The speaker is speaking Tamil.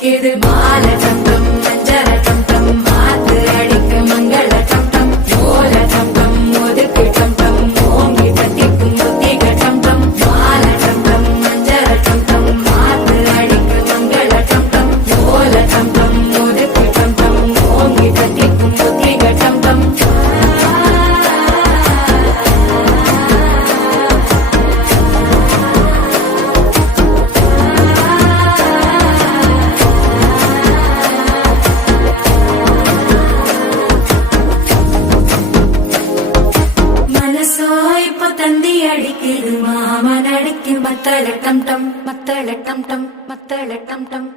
அடிக்குது மால டம் டம் மஞ்சர டம் டம் மாத்து அடிக்கு மங்கள டம் டம் ஓல டம் டம் ஒதுக்கு டம் டம் ஓங்கி தட்டிக்கும் முத்திக டம் டம் மால டம் டம் மஞ்சர டம் டம் மாத்து அடிக்கு மங்கள டம் டம் ஓல டம் டம் ஒதுக்கு டம் டம் ஓங்கி தட்டிக்கும் முத்திக டம் டம் தந்தி அடிக்குது மாமன் அடிக்கு மத்தள டம் டம் மத்தள டம் டம் மத்தள டம் டம்